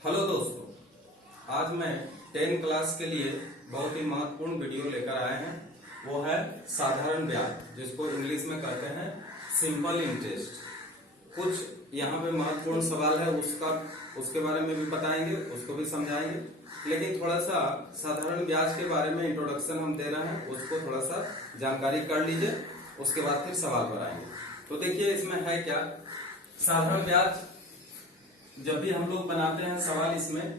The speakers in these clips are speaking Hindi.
हेलो दोस्तों, आज मैं 10 क्लास के लिए बहुत ही महत्वपूर्ण वीडियो लेकर आए हैं। वो है साधारण ब्याज, जिसको इंग्लिश में कहते हैं सिंपल इंटरेस्ट। कुछ यहाँ पे महत्वपूर्ण सवाल है, उसके बारे में भी बताएंगे, उसको भी समझाएंगे। लेकिन थोड़ा सा साधारण ब्याज के बारे में इंट्रोडक्शन हम दे रहे हैं, उसको थोड़ा सा जानकारी कर लीजिए, उसके बाद फिर सवाल बनाएंगे। तो देखिए इसमें है क्या, साधारण ब्याज जब भी हम लोग बनाते हैं सवाल इसमें,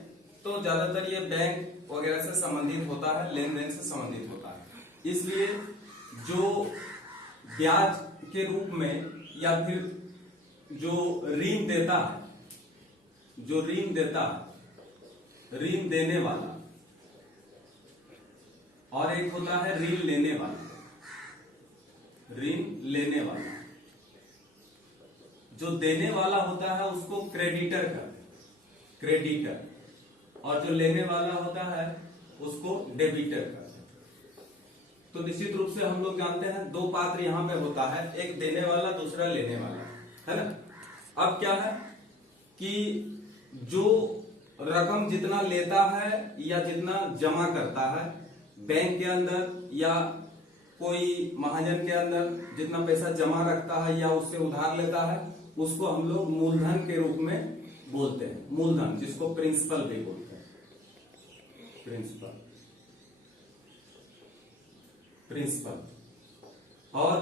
तो ज्यादातर ये बैंक वगैरह से संबंधित होता है, लेन देन से संबंधित होता है। इसलिए जो ब्याज के रूप में या फिर जो ऋण देता है, जो ऋण देता है, ऋण देने वाला, और एक होता है ऋण लेने वाला, ऋण लेने वाला। जो देने वाला होता है उसको क्रेडिटर कहते हैं, क्रेडिटर, और जो लेने वाला होता है उसको डेबिटर कहते हैं। तो निश्चित रूप से हम लोग जानते हैं दो पात्र यहां पे होता है, एक देने वाला, दूसरा लेने वाला, है ना। अब क्या है कि जो रकम जितना लेता है या जितना जमा करता है बैंक के अंदर या कोई महाजन के अंदर, जितना पैसा जमा रखता है या उससे उधार लेता है, उसको हम लोग मूलधन के रूप में बोलते हैं। मूलधन, जिसको प्रिंसिपल भी बोलते हैं, प्रिंसिपल, प्रिंसिपल। और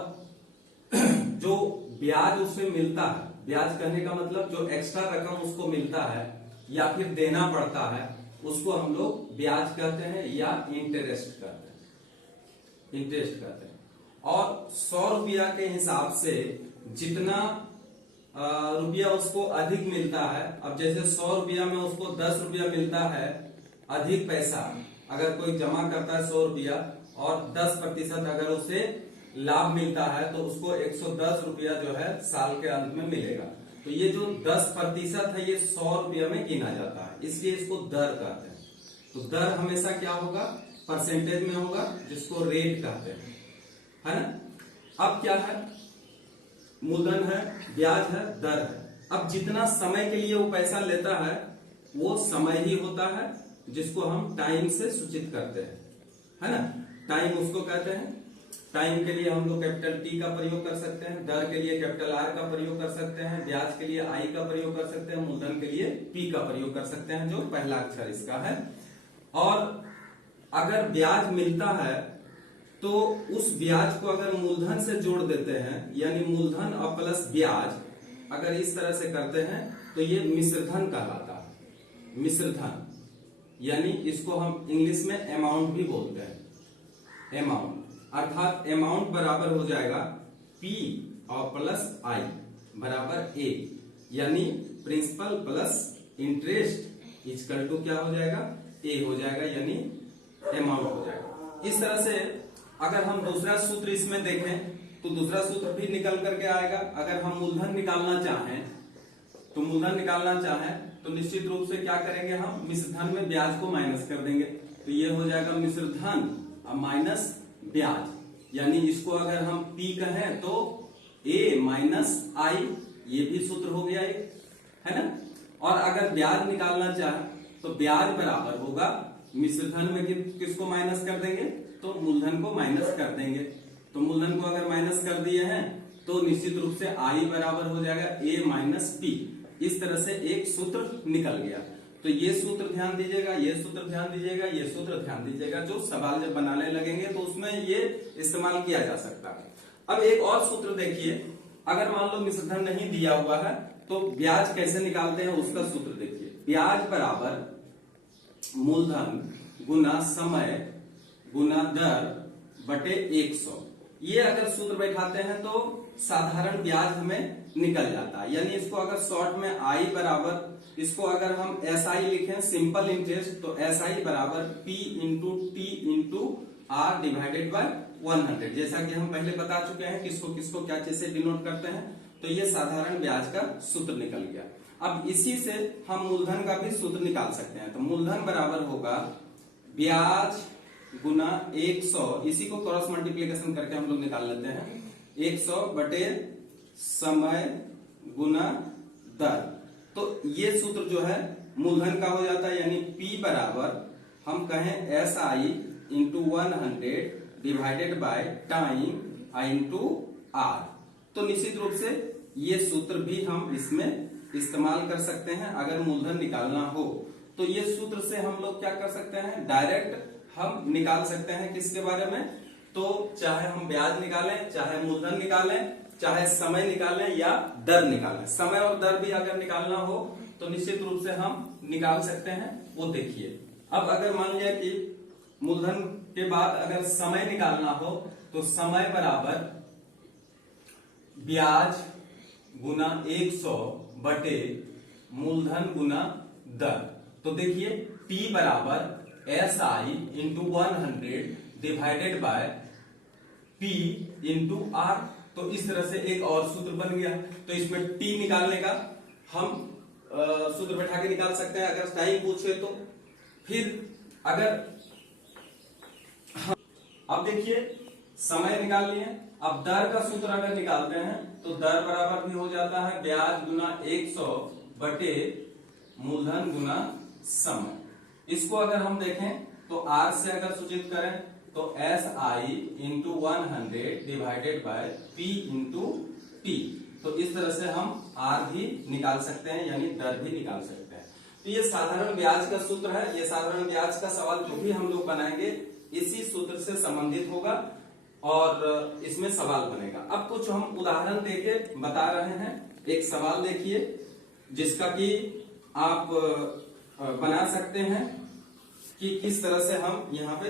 जो ब्याज उससे मिलता है, ब्याज कहने का मतलब जो एक्स्ट्रा रकम उसको मिलता है या फिर देना पड़ता है, उसको हम लोग ब्याज कहते हैं या इंटरेस्ट कहते हैं, इंटरेस्ट कहते हैं। और 100 रुपया के हिसाब से जितना रुपया उसको अधिक मिलता है, अब जैसे 100 रुपया में उसको 10 रुपया मिलता है अधिक पैसा, अगर कोई जमा करता है 100 रुपया और 10% अगर उसे लाभ मिलता है तो उसको 110 रुपया जो है साल के अंत में मिलेगा। तो ये जो 10% है ये 100 रुपया में गिना जाता है, इसलिए इसको दर कहते हैं। तो दर हमेशा क्या होगा, परसेंटेज में होगा, जिसको रेट कहते हैं, है ना। अब क्या है, मूलधन है, ब्याज है, दर है। अब जितना समय के लिए वो पैसा लेता है वो समय ही होता है, जिसको हम टाइम से सूचित करते हैं, है ना। टाइम उसको कहते हैं। टाइम के लिए हम लोग कैपिटल टी का प्रयोग कर सकते हैं, दर के लिए कैपिटल आर का प्रयोग कर सकते हैं, ब्याज के लिए आई का प्रयोग कर सकते हैं, मूलधन के लिए पी का प्रयोग कर सकते हैं, जो पहला अक्षर इसका है। और अगर ब्याज मिलता है तो उस ब्याज को अगर मूलधन से जोड़ देते हैं, यानी मूलधन और प्लस ब्याज अगर इस तरह से करते हैं तो ये मिश्रधन कहलाता है। मिश्रधन यानी इसको हम इंग्लिश में अमाउंट भी बोलते हैं। अमाउंट अर्थात अमाउंट बराबर हो जाएगा P और प्लस I बराबर A, यानी principal plus interest equal to क्या हो जाएगा, A हो जाएगा, यानी अमाउंट हो जाएगा। इस तरह से अगर हम दूसरा सूत्र इसमें देखें तो दूसरा सूत्र भी निकल करके आएगा। अगर हम मूलधन निकालना चाहें तो मूलधन निकालना चाहें तो निश्चित रूप से क्या करेंगे, हम मिश्रधन में ब्याज को माइनस कर देंगे, तो ये हो जाएगा मिश्रधन माइनस ब्याज, यानी इसको अगर हम P कहें तो A माइनस I, ये भी सूत्र हो गया एक, है ना। और अगर ब्याज निकालना चाहे तो ब्याज बराबर होगा, मिश्रधन में किसको माइनस कर देंगे, तो मूलधन को माइनस कर देंगे। तो मूलधन को अगर माइनस कर दिए हैं तो निश्चित रूप से I बराबर हो जाएगा A माइनस P। इस तरह से एक सूत्र निकल गया। तो ये सूत्र ध्यान दीजिएगा, ये सूत्र ध्यान दीजिएगा, ये सूत्र ध्यान दीजिएगा, जो सवाल जब बनाने लगेंगे तो उसमें ये इस्तेमाल किया जा सकता है। अब एक और सूत्र देखिए, अगर मान लो मिश्रधन नहीं दिया हुआ है तो ब्याज कैसे निकालते हैं उसका सूत्र देखिए। ब्याज बराबर मूलधन गुना समय गुना दर बटे 100। ये अगर सूत्र बैठाते हैं तो साधारण ब्याज हमें निकल जाता है। यानी इसको अगर शॉर्ट में I बराबर, इसको अगर हम SI लिखें, सिंपल इंटरेस्ट, तो SI बराबर P into t into r divided by 100। जैसा कि हम पहले बता चुके हैं किसको किसको क्या चीज से डिनोट करते हैं। तो ये साधारण ब्याज का सूत्र निकल गया। अब इसी से हम मूलधन का भी सूत्र निकाल सकते हैं। तो मूलधन बराबर होगा ब्याज गुना 100, इसी को क्रॉस मल्टीप्लीकेशन करके हम लोग निकाल लेते हैं, 100 बटे समय गुना दर। तो ये सूत्र जो है मूलधन का हो जाता है, यानी P बराबर हम कहें SI into 100 divided by time I into R। तो निश्चित रूप से ये सूत्र भी हम इसमें इस्तेमाल कर सकते हैं। अगर मूलधन निकालना हो तो ये सूत्र से हम लोग क्या कर सकते हैं, डायरेक्ट हम निकाल सकते हैं। किसके बारे में, तो चाहे हम ब्याज निकालें, चाहे मूलधन निकालें, चाहे समय निकालें या दर निकालें। समय और दर भी अगर निकालना हो तो निश्चित रूप से हम निकाल सकते हैं। वो देखिए, अब अगर मान लिया कि मूलधन के बाद अगर समय निकालना हो तो समय बराबर ब्याज गुना 100 बटे मूलधन गुना दर। तो देखिए P बराबर SI into 100 divided by P into R। तो इस तरह से एक और सूत्र बन गया। तो इसमें T निकालने का हम सूत्र बैठा के निकाल सकते हैं अगर टाइम पूछे तो। फिर अगर अब देखिए समय निकाल लिए, अब दर का सूत्र अगर निकालते हैं तो दर बराबर भी हो जाता है ब्याज गुना 100 बटे मूलधन गुना समय। इसको अगर हम देखें तो R से अगर सूचित करें तो SI into 100 divided by P into T। तो इस तरह से हम R भी निकाल सकते हैं, यानी दर भी निकाल सकते हैं। तो ये साधारण ब्याज का सूत्र है। ये साधारण ब्याज का सवाल जो भी हम लोग बनाएंगे इसी सूत्र से संबंधित होगा और इसमें सवाल बनेगा। अब कुछ हम उदाहरण देके बता रहे हैं। एक सवाल देखिए जिसका कि आप बना सकते हैं कि किस तरह से हम यहाँ पे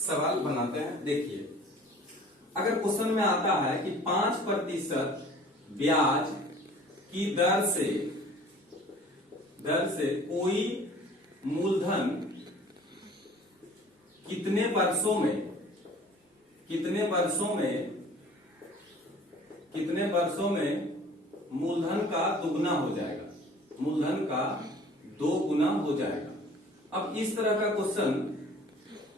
सवाल बनाते हैं। देखिए, अगर क्वेश्चन में आता है कि 5% ब्याज की दर से कोई मूलधन कितने वर्षों में मूलधन का दुगना हो जाएगा, मूलधन का 2 गुना हो जाएगा। अब इस तरह का क्वेश्चन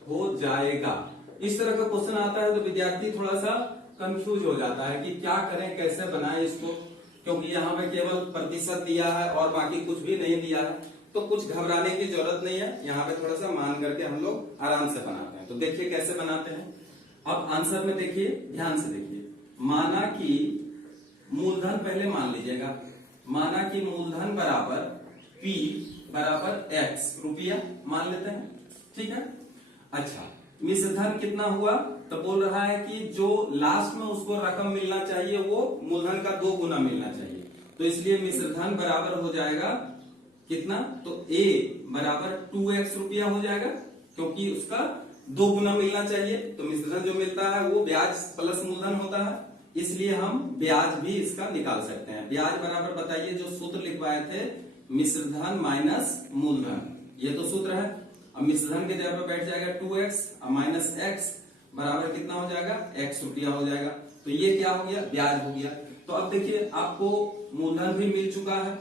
हो जाएगा, इस तरह का क्वेश्चन आता है तो विद्यार्थी थोड़ा सा कंफ्यूज हो जाता है कि क्या करें, कैसे बनाएं इसको, क्योंकि यहाँ पे केवल प्रतिशत दिया है और बाकी कुछ भी नहीं दिया है। तो कुछ घबराने की जरूरत नहीं है, यहाँ पे थोड़ा सा मान करके हम लोग आराम से बनाते हैं। तो देखिए कैसे बनाते हैं। अब आंसर में देखिए, ध्यान से देखिए, माना कि मूलधन पहले मान लीजिएगा, माना कि मूलधन बराबर P बराबर X रुपया मान लेते हैं, ठीक है। अच्छा, मिश्रधन कितना हुआ, तो बोल रहा है कि जो लास्ट में उसको रकम मिलना चाहिए वो मूलधन का 2 गुना मिलना चाहिए। तो इसलिए मिश्रधन बराबर हो जाएगा कितना, तो A बराबर 2X रुपया हो जाएगा, क्योंकि उसका 2 गुना मिलना चाहिए। तो मिश्रधन जो मिलता है वो ब्याज प्लस मूलधन होता है, इसलिए हम ब्याज भी इसका निकाल सकते हैं। ब्याज बराबर बताइए, जो सूत्र लिखवाए थे, मिश्रधन माइनस मूलधन, ये तो सूत्र है। अब मिश्रधन के जगह पर बैठ जाएगा 2X और माइनस X बराबर कितना हो जाएगा, X रुपया हो जाएगा। तो ये क्या हो गया, ब्याज हो गया। तो अब देखिए आपको मूलधन भी मिल चुका है,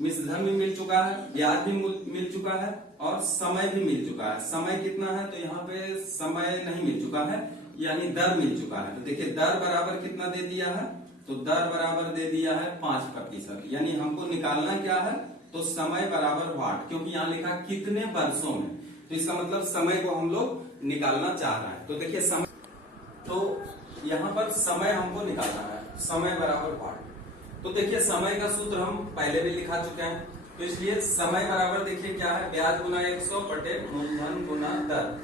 मिश्रधन भी मिल चुका है, ब्याज भी मिल चुका है और समय भी मिल चुका है। समय कितना है, तो यहाँ पे समय नहीं मिल चुका है, यानी दर मिल चुका है। तो देखिए दर बराबर कितना दे दिया है, तो दर बराबर दे दिया है 5%, यानी हमको निकालना क्या है, तो समय बराबर वाट, क्योंकि यहाँ लिखा कितने वर्षों में, तो इसका मतलब समय को हम लोग निकालना चाह रहे हैं। तो देखिए समय, तो यहाँ पर समय हमको निकालना है, समय बराबर वाट। तो देखिए समय का सूत्र हम पहले भी लिखा चुके हैं, तो इसलिए समय बराबर देखिए क्या है, ब्याज गुना 100 बटे मूलधन गुना दर।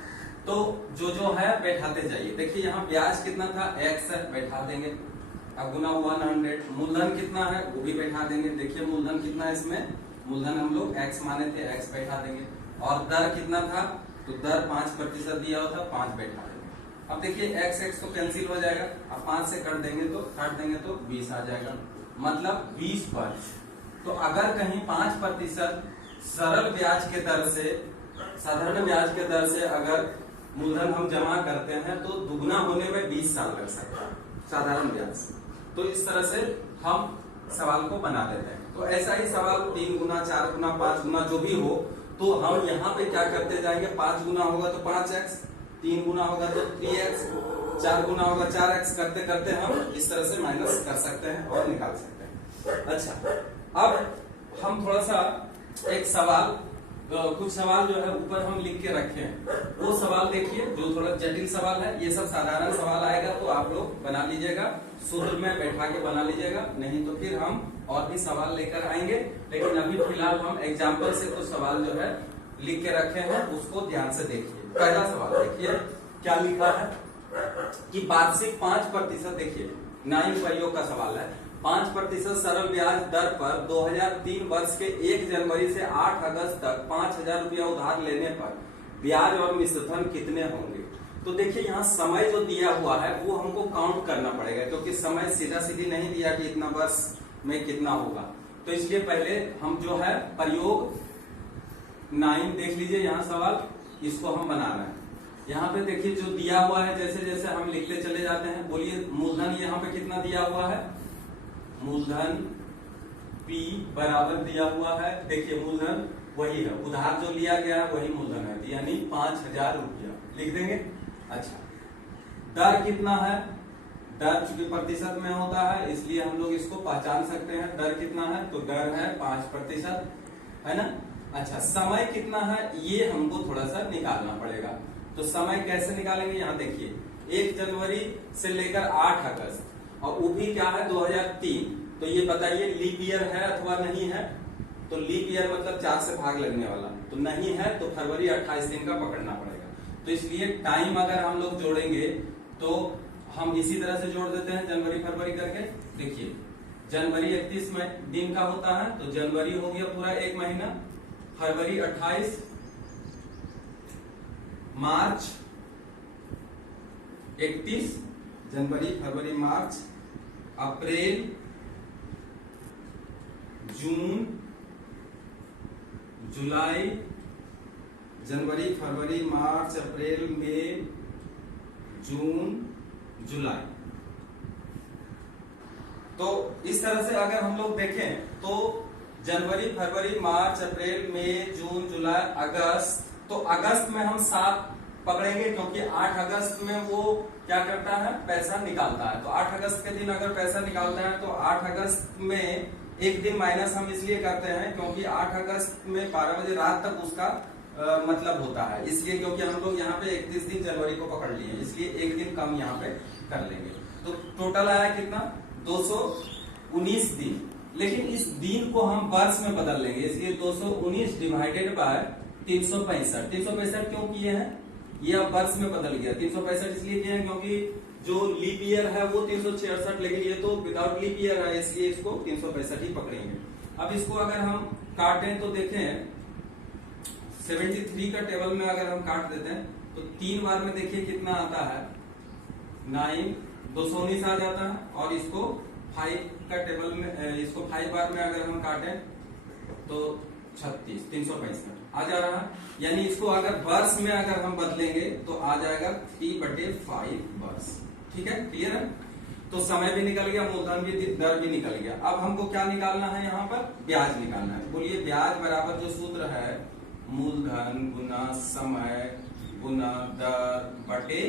तो जो है बैठाते जाइए। देखिए यहाँ ब्याज कितना था, X है, बैठा देंगे। अब गुना 100, मूलधन कितना है वो भी बैठा देंगे। देखिए मूलधन कितना है, इसमें मूलधन हम लोग X माने थे, X बैठा देंगे। और दर कितना था, तो दर 5% दिया हुआ था, 5 बैठा देंगे। अब देखिए X तो कैंसिल हो जाएगा, अब 5 से काट देंगे तो 20 आ जाएगा, मतलब 20 वर्ष। तो अगर कहीं 5% सरल ब्याज के दर से, साधारण ब्याज के दर से अगर मूलधन हम जमा करते हैं तो दुगना होने में 20 साल लग सकता है साधारण ब्याज। तो इस तरह से हम सवाल को बना देते हैं। तो ऐसा ही सवाल 3 गुना, 4 गुना, 5 गुना जो भी हो, तो हम यहाँ पे क्या करते जाएंगे, 5 गुना होगा तो 5x, 3 गुना होगा तो 3x, 4 गुना होगा 4x, करते करते हम इस तरह से माइनस कर सकते हैं और निकाल सकते हैं। अच्छा, अब हम थोड़ा सा एक सवाल, कुछ सवाल जो है ऊपर हम लिख के रखे हैं, वो सवाल देखिए जो थोड़ा जटिल सवाल है। ये सब साधारण सवाल आएगा तो आप लोग बना लीजिएगा, सूत्र में बैठा के बना लीजिएगा, नहीं तो फिर हम और भी सवाल लेकर आएंगे। लेकिन अभी फिलहाल हम एग्जाम्पल से कुछ सवाल जो है लिख के रखे हैं, उसको ध्यान से देखिए। पहला सवाल देखिए क्या लिखा है कि वार्षिक 5%, देखिए 9 परियोग का सवाल है, 5% सरल ब्याज दर पर 2003 वर्ष के 1 जनवरी से 8 अगस्त तक 5,000 रुपया उधार लेने पर ब्याज और मिश्रधन कितने होंगे। तो देखिए यहाँ समय जो दिया हुआ है वो हमको काउंट करना पड़ेगा, क्योंकि समय सीधा सीधी नहीं दिया कि इतना वर्ष में कितना होगा। तो इसलिए पहले हम जो है प्रयोग 9 देख लीजिए, यहाँ सवाल इसको हम बना रहे हैं। यहाँ पे देखिए जो दिया हुआ है, जैसे जैसे हम लिखते चले जाते हैं। बोलिए मूलधन यहाँ पे कितना दिया हुआ है, मूलधन P बराबर दिया हुआ है। देखिए मूलधन वही है, उधार जो लिया गया है वही मूलधन है, यानी 5,000 रुपया लिख देंगे। अच्छा, दर कितना है, दर चूंकि प्रतिशत में होता है इसलिए हम लोग इसको पहचान सकते हैं। दर कितना है, तो दर है 5%, है ना। अच्छा, समय कितना है ये हमको थोड़ा सा निकालना पड़ेगा। तो समय कैसे निकालेंगे, यहाँ देखिए 1 जनवरी से लेकर 8 अगस्त, और वो भी क्या है 2003। तो ये बताइए लीप ईयर है अथवा नहीं है। तो लीप ईयर मतलब 4 से भाग लगने वाला, तो नहीं है तो फरवरी 28 दिन का पकड़ना पड़ेगा। तो इसलिए टाइम अगर हम लोग जोड़ेंगे तो हम इसी तरह से जोड़ देते हैं, जनवरी फरवरी करके। देखिए जनवरी 31 में दिन का होता है, तो जनवरी हो गया पूरा 1 महीना, फरवरी 28, मार्च 31, जनवरी फरवरी मार्च, अप्रैल, जून, जुलाई, जनवरी फरवरी मार्च अप्रैल मई जून जुलाई। तो इस तरह से अगर हम लोग देखें तो जनवरी फरवरी मार्च अप्रैल मई जून जुलाई अगस्त, तो अगस्त में हम 7 पकड़ेंगे, क्योंकि 8 अगस्त में वो क्या करता है, पैसा निकालता है। तो 8 अगस्त के दिन अगर पैसा निकालता है तो 8 अगस्त में एक दिन माइनस हम इसलिए करते हैं क्योंकि 8 अगस्त में 12 बजे रात तक उसका मतलब होता है, इसलिए क्योंकि हम लोग यहाँ पे 31 दिन जनवरी को पकड़ लिए, इसलिए एक दिन कम यहाँ पे कर लेंगे। तो टोटल आया कितना, 219 दिन। लेकिन इस दिन को हम वर्ष में बदल लेंगे, इसलिए 219 डिवाइडेड बाय 365। 365 क्यों किए हैं, ये अब वर्ष में बदल गया। 365 इसलिए किए हैं क्योंकि जो लीप ईयर है वो 366, लेकिन ये तो विदाउट लीप ईयर है, इसलिए इसको 365 ही पकड़ेंगे। अब इसको अगर हम काटें तो देखें 73 का टेबल में अगर हम काट देते हैं तो 3 बार में देखिए कितना आता है, 9, 219 आ जाता है। और इसको 5 का टेबल में, इसको 5 बार में अगर हम काटें तो 36, 365 आ जा रहा है। यानी इसको अगर वर्ष में अगर हम बदलेंगे तो आ जाएगा T/5 वर्ष। ठीक है, क्लियर है। तो समय भी निकल गया, मूलधन भी, दर भी निकल गया। अब हमको क्या निकालना है, यहाँ पर ब्याज निकालना है। बोलिए ब्याज बराबर जो सूत्र है, मूलधन गुना समय गुना दर बटे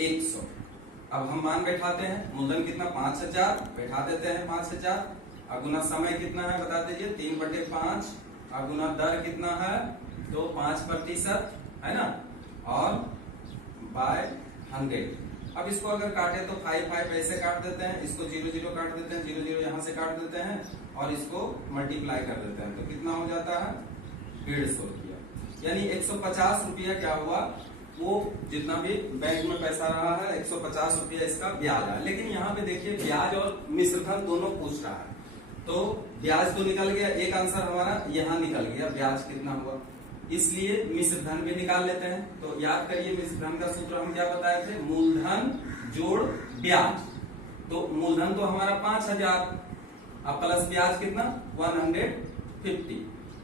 100। अब हम मान बैठाते हैं, मूलधन कितना 5,000 बैठा देते हैं 5,000, और गुना समय कितना है बता दीजिए 3/5, और गुना दर कितना है तो 5% है ना, और बाय 100। अब इसको अगर काटे तो 5 ऐसे काट देते हैं, इसको 0 काट देते हैं, 0 यहां से काट देते हैं, और इसको मल्टीप्लाई कर देते हैं, तो कितना हो जाता है 150 रुपया। यानी 150 रुपया क्या हुआ, वो जितना भी बैंक में पैसा रहा है 150 रुपया इसका ब्याज है। लेकिन यहाँ पे देखिए ब्याज और मिश्रधन दोनों पूछ रहा है, तो ब्याज तो निकल गया, एक आंसर हमारा यहाँ निकल गया, ब्याज कितना हुआ, इसलिए मिश्रधन भी निकाल लेते हैं। तो याद करिए मिश्रधन का सूत्र हम क्या बताए थे, मूलधन जोड़ ब्याज। तो मूलधन तो हमारा 5,000, अब प्लस ब्याज कितना 150,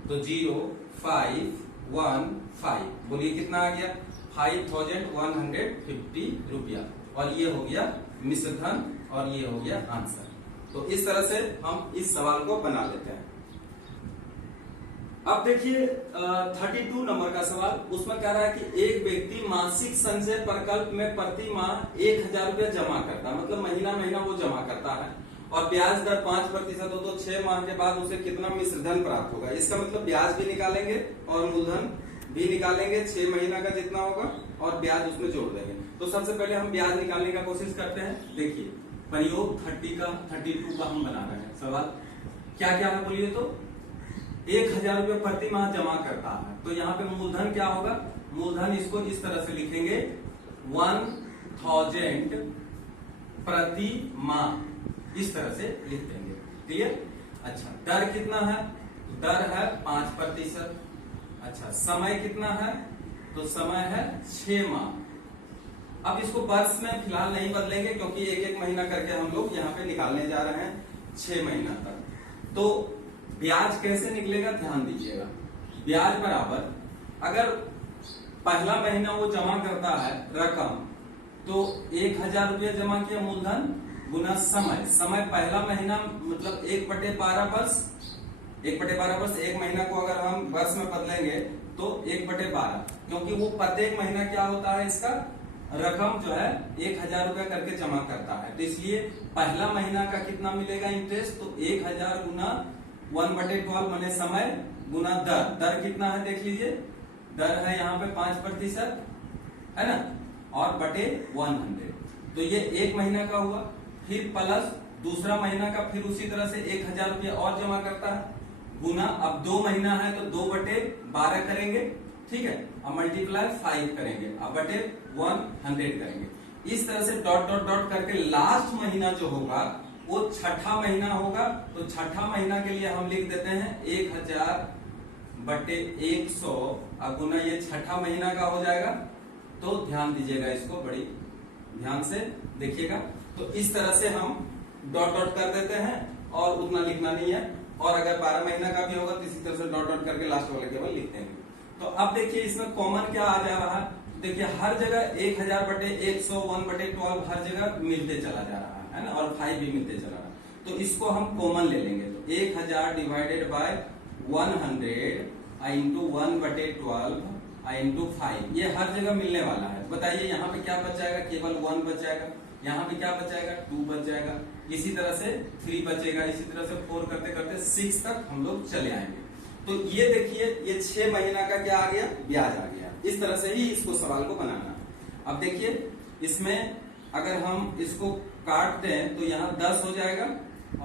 तो 0,515। बोलिए कितना आ गया 5,150 रुपया, और ये हो गया मिश्रधन और ये हो गया आंसर। तो इस तरह से हम इस सवाल को बना लेते हैं। अब देखिए 32 नंबर का सवाल, उसमें कह रहा है कि एक व्यक्ति मासिक संचय प्रकल्प में प्रति माह 1,000 रुपया जमा करता है, मतलब महीना महीना वो जमा करता है, और ब्याज दर 5% हो तो 6 माह के बाद उसे कितना मिश्र धन प्राप्त होगा। इसका मतलब ब्याज भी निकालेंगे और मूलधन भी निकालेंगे, 6 महीना का जितना होगा और ब्याज उसमें जोड़ देंगे। तो सबसे पहले हम ब्याज निकालने का कोशिश करते हैं। देखिए प्रयोग 32 का हम बना रहे हैं। सवाल क्या क्या है बोलिए तो 1000 रुपये प्रति माह जमा करता है, तो यहाँ पे मूलधन क्या होगा, मूलधन इसको इस तरह से लिखेंगे 1000 प्रति माह, इस तरह से लिख देंगे। क्लियर। अच्छा दर कितना है, दर है 5%। अच्छा समय कितना है, तो समय है 6 माह। अब इसको वर्ष में फिलहाल नहीं बदलेंगे क्योंकि एक एक महीना करके हम लोग यहाँ पे निकालने जा रहे हैं 6 महीना तक। तो ब्याज कैसे निकलेगा ध्यान दीजिएगा। ब्याज बराबर अगर पहला महीना वो जमा करता है रकम, तो 1000 रुपये जमा किया मूलधन गुना समय। समय पहला महीना मतलब 1/12 वर्ष, 1/12 वर्ष। एक महीना को अगर हम वर्ष में बदलेंगे तो 1/12, क्योंकि वो प्रत्येक महीना क्या होता है इसका रकम जो है 1000 रुपया करके जमा करता है, तो इसलिए पहला महीना का कितना मिलेगा इंटरेस्ट, तो 1000 गुना 1/12 माने समय गुना दर। दर कितना है देख लीजिए, दर है यहाँ पे 5% है ना, और बटे 100। तो ये एक महीना का हुआ, फिर प्लस दूसरा महीना का फिर उसी तरह से 1000 रुपया और जमा करता है गुना, अब 2 महीना है तो 2/12 करेंगे, ठीक है, अब मल्टीप्लाई 5 करेंगे, अब बटे 100 करेंगे। इस तरह से डॉट डॉट डॉट करके लास्ट महीना जो होगा वो छठा महीना होगा। तो छठा महीना के लिए हम लिख देते हैं 1000/100, अब गुना ये छठा महीना का हो जाएगा। तो ध्यान दीजिएगा, इसको बड़ी ध्यान से देखिएगा। तो इस तरह से हम डॉट डॉट कर देते हैं और उतना लिखना नहीं है, और अगर 12 महीना का भी होगा तो इसी तरह से डॉट डॉट करके लास्ट वाले केवल लिखते हैं। तो अब देखिए इसमें कॉमन क्या आ जा रहा है, देखिए हर जगह 1000/100 1/12 हर जगह मिलते चला जा रहा है ना, और 5 भी मिलते चला रहा है। तो इसको हम कॉमन ले लेंगे, तो 1000 डिवाइडेड बाय 100 इंटू 1/12 इंटू 5, ये हर जगह मिलने वाला है। बताइए यहाँ पे क्या बच जाएगा, केवल 1 बच जाएगा, यहाँ पे क्या बच जाएगा 2 बच जाएगा, इसी तरह से 3 बचेगा, इसी तरह से 4 करते करते 6 तक हम लोग चले आएंगे। तो ये देखिए ये 6 महीना का क्या आ गया, ब्याज आ गया। इस तरह से ही इसको सवाल को बनाना। अब देखिए इसमें अगर हम इसको काट दें तो यहाँ 10 हो जाएगा,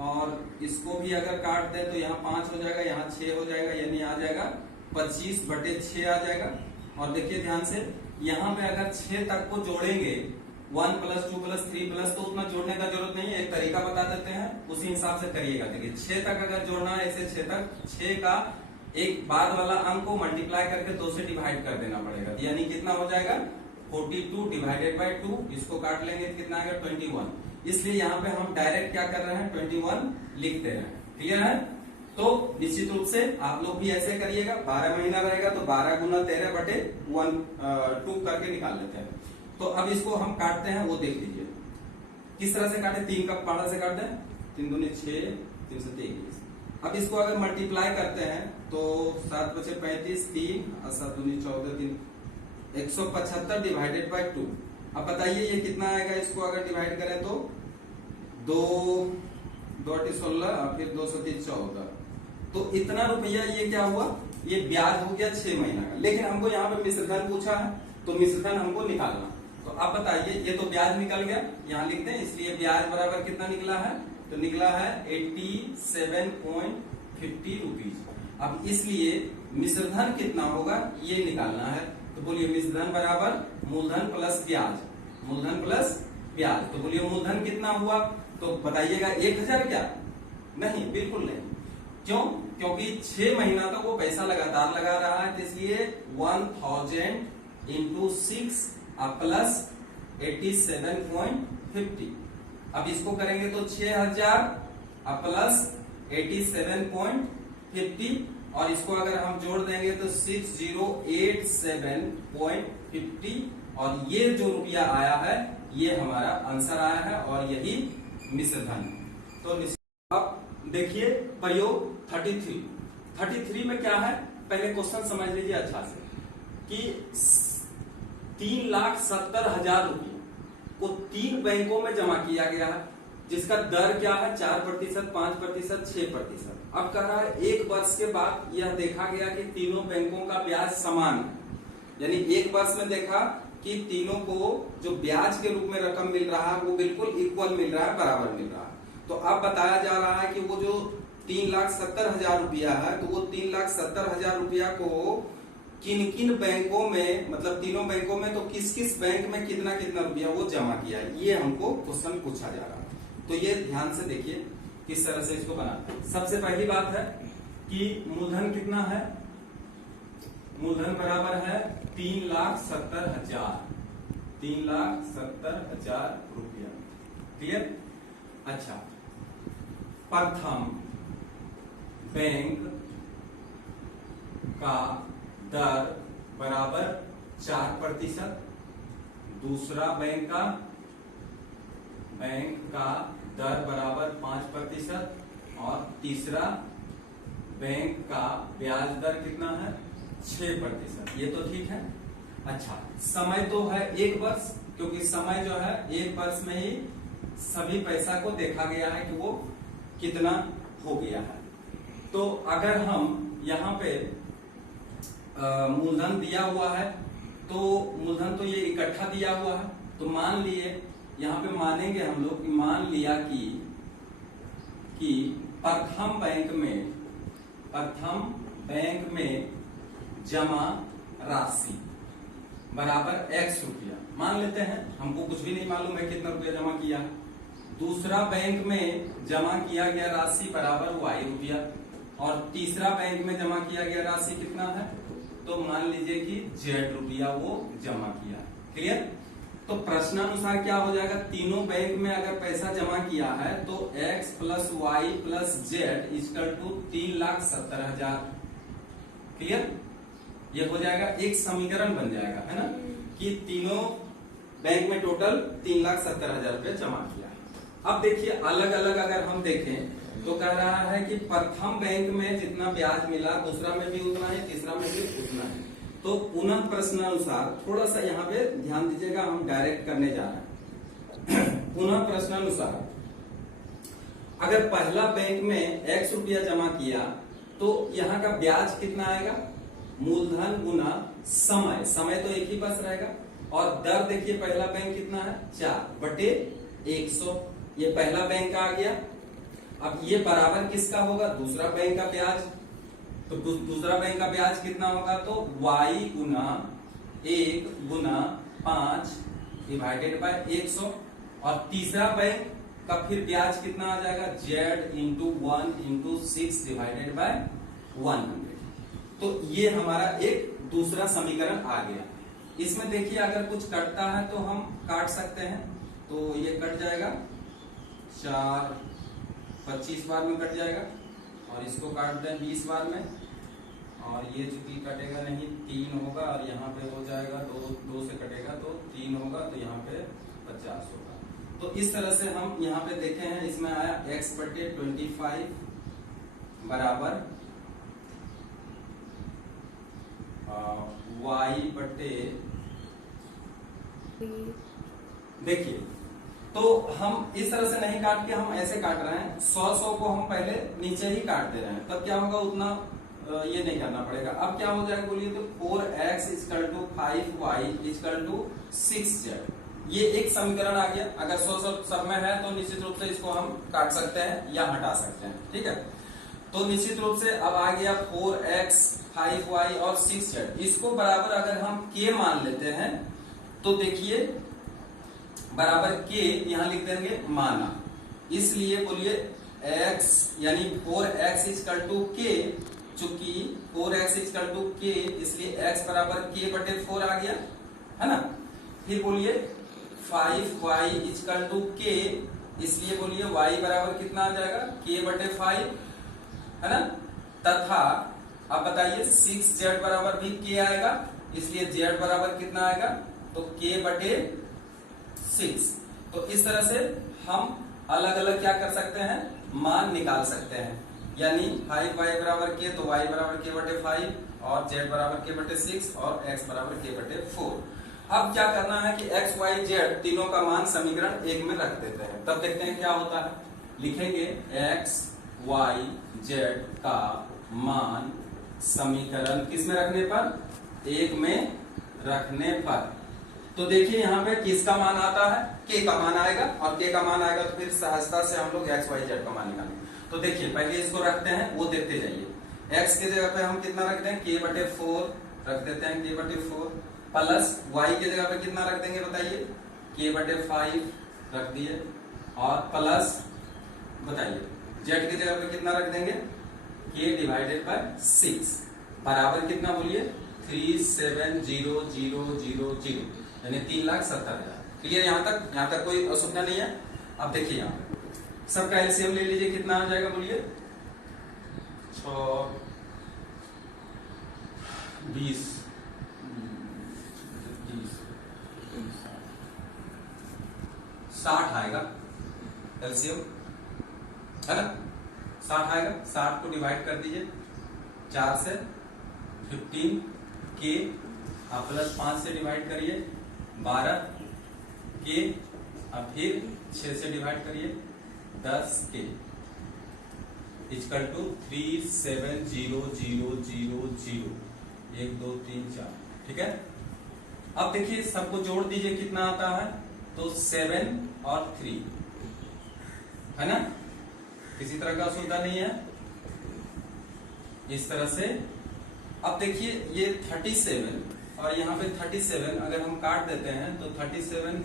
और इसको भी अगर काट दें तो यहाँ 5 हो जाएगा, यहाँ 6 हो जाएगा, यानी आ जाएगा 25/6 आ जाएगा। और देखिए ध्यान से यहाँ पे अगर 6 तक को जोड़ेंगे 1 + 2 + 3 तो उतना जोड़ने का जरूरत नहीं है, एक तरीका बता देते हैं, उसी हिसाब से करिएगा। देखिए 6 तक अगर जोड़ना है, ऐसे 6 तक, 6 का एक बाद वाला अंक को मल्टीप्लाई करके 2 से डिवाइड कर देना पड़ेगा, यानी कितना हो जाएगा 42 डिवाइडेड बाय 2, इसको काट लेंगे तो कितना आएगा 21। इसलिए यहाँ पे हम डायरेक्ट क्या कर रहे हैं 21 लिख दे रहे हैं। क्लियर है। तो निश्चित रूप से आप लोग भी ऐसे करिएगा, 12 महीना रहेगा तो 12 गुना 13/2 करके निकाल लेते हैं। तो अब इसको हम काटते हैं, वो देख लीजिए किस तरह से काटे, 3 का पाड़ा से काट दें, 3 दूनी 6, 3 से 23। अब इसको अगर मल्टीप्लाई करते हैं तो 7 × 5 = 35, 3 और 7 दूनी 14, 3 175 डिवाइडेड बाय 2। अब बताइए ये कितना आएगा, इसको अगर डिवाइड करें तो 2 2 × 16 और फिर 2 × 3 = 14। तो इतना रुपया ये क्या हुआ, ये ब्याज हो गया 6 महीना का। लेकिन हमको यहाँ पे मिश्रधन पूछा है, तो मिश्रधन हमको निकालना। तो अब बताइए, ये तो ब्याज निकल गया, यहाँ लिखते हैं, इसलिए ब्याज बराबर कितना निकला है, तो निकला है 87.50 रुपीज। अब इसलिए मिश्रधन कितना होगा ये निकालना है। तो बोलिए मिश्रधन बराबर मूलधन प्लस ब्याज, मूलधन प्लस ब्याज। तो बोलिए मूलधन कितना हुआ, तो बताइएगा 1000 क्या, नहीं बिल्कुल नहीं। क्यों, क्योंकि 6 महीना तक वो पैसा लगातार लगा रहा है, तो इसलिए 1000 इंटू 6 प्लस 87.50। अब इसको करेंगे तो 6000 प्लस 87.50, और इसको अगर हम जोड़ देंगे तो 6087.50, और ये जो रुपया आया है ये हमारा आंसर आया है, और यही मिश्रधन। तो अब देखिए प्रयोग 33 में क्या है, पहले क्वेश्चन समझ लीजिए अच्छा से, कि 3,70,000 रुपये को 3 बैंकों में जमा किया गया है। जिसका दर क्या है 4%, 5%, 6%। अब कह रहा है 1 वर्ष के बाद यह देखा गया कि तीनों बैंकों का ब्याज समान है, यानी 1 वर्ष में देखा कि तीनों को जो ब्याज के रूप में रकम मिल रहा है वो बिल्कुल इक्वल मिल रहा है, बराबर मिल रहा है। तो अब बताया जा रहा है कि वो जो 3,70,000 रुपया है, तो वो 3,70,000 रुपया को किन किन बैंकों में, मतलब तीनों बैंकों में, तो किस किस बैंक में कितना कितना रुपया वो जमा किया है, ये हमको क्वेश्चन पूछा जा रहा है। तो ये ध्यान से देखिए किस तरह से इसको बनाते हैं। सबसे पहली बात है कि मूलधन कितना है, मूलधन बराबर है 3,70,000, 3,70,000 रुपया। क्लियर? अच्छा, प्रथम बैंक का दर बराबर 4%, दूसरा बैंक का दर बराबर 5%, और तीसरा बैंक का ब्याज दर कितना है 6%। ये तो ठीक है। अच्छा, समय तो है 1 वर्ष, क्योंकि समय जो है 1 वर्ष में ही सभी पैसा को देखा गया है कि वो कितना हो गया है। तो अगर हम यहाँ पे मूलधन दिया हुआ है, तो मूलधन तो ये इकट्ठा दिया हुआ है, तो मान लिए यहाँ पे मानेंगे हम लोग कि मान लिया कि प्रथम बैंक में जमा राशि बराबर X रुपया मान लेते हैं, हमको कुछ भी नहीं मालूम है कितना रुपया जमा किया है। दूसरा बैंक में जमा किया गया राशि बराबर Y रुपया, और तीसरा बैंक में जमा किया गया राशि कितना है, तो मान लीजिए कि Z रुपया वो जमा किया। क्लियर? तो प्रश्नानुसार क्या हो जाएगा, तीनों बैंक में अगर पैसा जमा किया है तो X plus Y plus Z equal to 3,70,000। Clear? ये हो जाएगा, एक समीकरण बन जाएगा, है ना, कि तीनों बैंक में टोटल 3,70,000 रुपया जमा किया है। अब देखिए अलग अलग अगर हम देखें तो कह रहा है कि प्रथम बैंक में जितना ब्याज मिला दूसरा में भी उतना है, तीसरा में भी उतना है। तो पुनः प्रश्नानुसार थोड़ा सा यहाँ पे ध्यान दीजिएगा, हम डायरेक्ट करने जा रहे हैं। पुनः प्रश्नानुसार अगर पहला बैंक में X रुपया जमा किया तो यहाँ का ब्याज कितना आएगा, मूलधन गुना समय, समय तो एक ही बस रहेगा, और दर देखिए पहला बैंक कितना है 4/100, ये पहला बैंक का आ गया। अब ये बराबर किसका होगा, दूसरा बैंक का ब्याज, तो दूसरा बैंक का ब्याज कितना होगा, तो Y Guna 1 Guna 5 divided by 100, और तीसरा बैंक का फिर ब्याज कितना आ जाएगा, Z into 1 into 6 divided by 100। तो ये हमारा एक दूसरा समीकरण आ गया। इसमें देखिए अगर कुछ कटता है तो हम काट सकते हैं, तो ये कट जाएगा 4 25 बार में कट जाएगा, और इसको काट दें 20 बार में, और ये चूंकि कटेगा नहीं 3 होगा, और यहाँ पे हो जाएगा 2 से कटेगा तो 3 होगा, तो यहाँ पे 50 होगा। तो इस तरह से हम यहाँ पे देखे हैं, इसमें आया X/25 बराबर Y/, देखिए तो हम इस तरह से नहीं काट के हम ऐसे काट रहे हैं, 100 को हम पहले नीचे ही काट दे रहे हैं, तब क्या होगा उतना ये नहीं करना पड़ेगा। अब क्या हो जाएगा बोलिए, तो 4x = 5y = 6z, ये एक समीकरण आ गया। अगर 100 सब में है तो निश्चित रूप से इसको हम काट सकते हैं या हटा सकते हैं, ठीक है। तो निश्चित रूप से अब आ गया 4x 5y और 6z, इसको बराबर अगर हम k मान लेते हैं तो देखिए बराबर k यहां लिख देंगे माना, इसलिए बोलिए x यानी 4x = k, चूंकि 4x = k इसलिए x बराबर k/4 आ गया, है ना। फिर बोलिए 5y = k, इसलिए बोलिए y बराबर कितना आ जाएगा, k/5, है ना। तथा अब बताइए 6z बराबर भी k आएगा, इसलिए z बराबर कितना आएगा, तो k/6। तो इस तरह से हम अलग अलग क्या कर सकते हैं, मान निकाल सकते हैं, यानी 5y बराबर k तो y बराबर k/5 और z बराबर k/6 और x बराबर k/4। अब क्या करना है कि एक्स वाई जेड तीनों का मान समीकरण 1 में रख देते हैं, तब देखते हैं क्या होता है। लिखेंगे एक्स वाई जेड का मान समीकरण किस में रखने पर, 1 में रखने पर। तो देखिए यहाँ पे किसका मान आता है, के का मान आएगा, और के का मान आएगा तो फिर सहजता से हम लोग एक्स वाई जेड का मान निकालेंगे। तो देखिए पहले इसको रखते हैं, वो देखते जाइए। एक्स के जगह पे हम कितना रखते हैं, के बटे 4 रख देते हैं, के बटे 4 प्लस वाई के जगह पे कितना रख देंगे बताइए, के बटे 5 रख दिए, और प्लस बताइए जेड की जगह पे कितना रख देंगे, के डिवाइडेड बाय 6 बराबर कितना बोलिए 370,000 यानी 3,70,000। क्लियर यहाँ तक कोई असुविधा नहीं है। अब देखिए यहाँ पे सबका एलसीएम ले लीजिए, कितना आ जाएगा बोलिए 6 20 60 आएगा एलसीएम, है ना 60 आएगा। 60 को डिवाइड कर दीजिए 4 से, 15 के अब प्लस 5 से डिवाइड करिए 12 के, अब फिर 6 से डिवाइड करिए 10 के इक्वल टू 370,000 1 2 3 4। ठीक है, अब देखिए सबको जोड़ दीजिए कितना आता है, तो 7 और 3, है ना, किसी तरह का असुविधा नहीं है इस तरह से। अब देखिए ये 37 और यहाँ पे 37 अगर हम काट देते हैं तो 37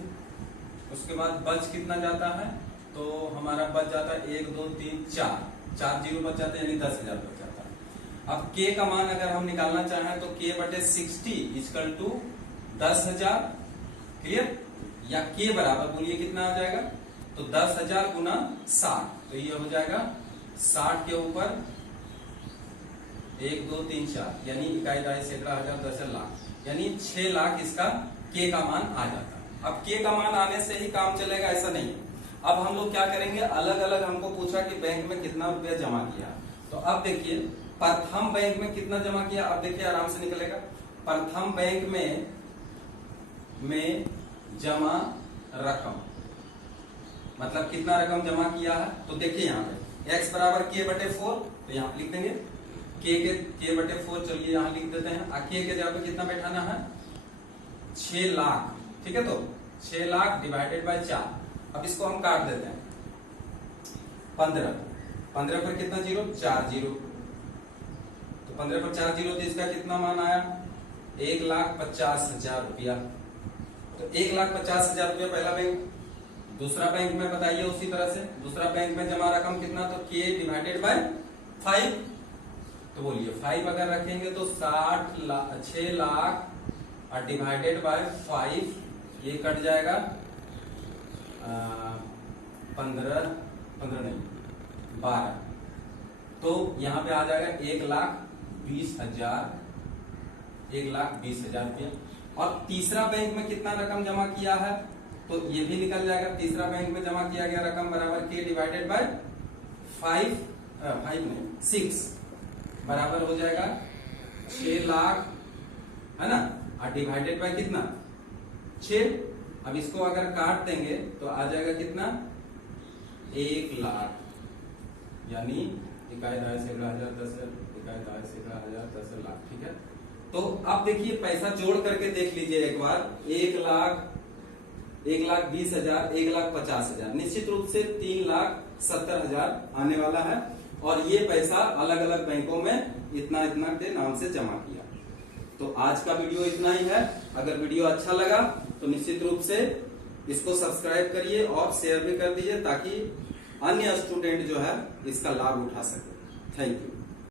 उसके बाद बच कितना जाता है, तो हमारा बच जाता है 1 2 3 4 जीरो बच जाते हैं, यानी 10,000 बच जाता है। अब के का मान अगर हम निकालना चाहें तो के बटे 60 इक्वल टू 10,000। क्लियर, या के बराबर बोलिए कितना आ जाएगा, तो 10,000 गुना 60, तो ये हो जाएगा 60 के ऊपर 1 2 3 4 यानी इकाई दाई सैकड़ा हजार दशक लाख, यानी 6 लाख इसका के का मान आ जाता है। अब के का मान आने से ही काम चलेगा ऐसा नहीं है। अब हम लोग क्या करेंगे, अलग अलग हमको पूछा कि बैंक में कितना रुपया जमा किया, तो अब देखिए प्रथम बैंक में कितना जमा किया, अब देखिए आराम से निकलेगा। प्रथम बैंक में जमा रकम मतलब कितना रकम जमा किया है, तो देखिए यहाँ पे x बराबर के बटे 4, तो यहाँ लिख देंगे के बटे 4, चलिए यहाँ लिख देते हैं। के के जगह पे कितना बैठाना है 6 लाख, ठीक है, तो 6 लाख डिवाइडेड बाय 4। अब इसको हम काट देते हैं 15 पर कितना जीरो 4 जीरो, तो 15 पर 4 जीरो, तो इसका कितना मान आया 1,50,000 रुपया। तो 1,50,000 रुपया पहला बैंक। दूसरा बैंक में बताइए उसी तरह से, दूसरा बैंक में जमा रकम कितना, तो के डिवाइडेड बाय 5, तो बोलिए 5 अगर रखेंगे तो 6 लाख और डिवाइडेड बाय 5 ये कट जाएगा 12 तो यहाँ पे आ जाएगा 1,20,000 रुपया। और तीसरा बैंक में कितना रकम जमा किया है, तो ये भी निकल जाएगा। तीसरा बैंक में जमा किया गया रकम बराबर के डिवाइडेड बाय 6 बराबर हो जाएगा 6 लाख, है ना, और डिवाइडेड बाय कितना 6। अब इसको अगर काट देंगे तो आ जाएगा कितना 1 लाख, यानी इकाई दाई सैकड़ा हजार 10 लाख। ठीक है, तो अब देखिए पैसा जोड़ करके देख लीजिए एक बार, 1,20,000 1,50,000, निश्चित रूप से 3,70,000 आने वाला है। और ये पैसा अलग अलग बैंकों में इतना के नाम से जमा किया। तो आज का वीडियो इतना ही है। अगर वीडियो अच्छा लगा तो निश्चित रूप से इसको सब्सक्राइब करिए और शेयर भी कर दीजिए, ताकि अन्य स्टूडेंट जो है इसका लाभ उठा सके। Thank you.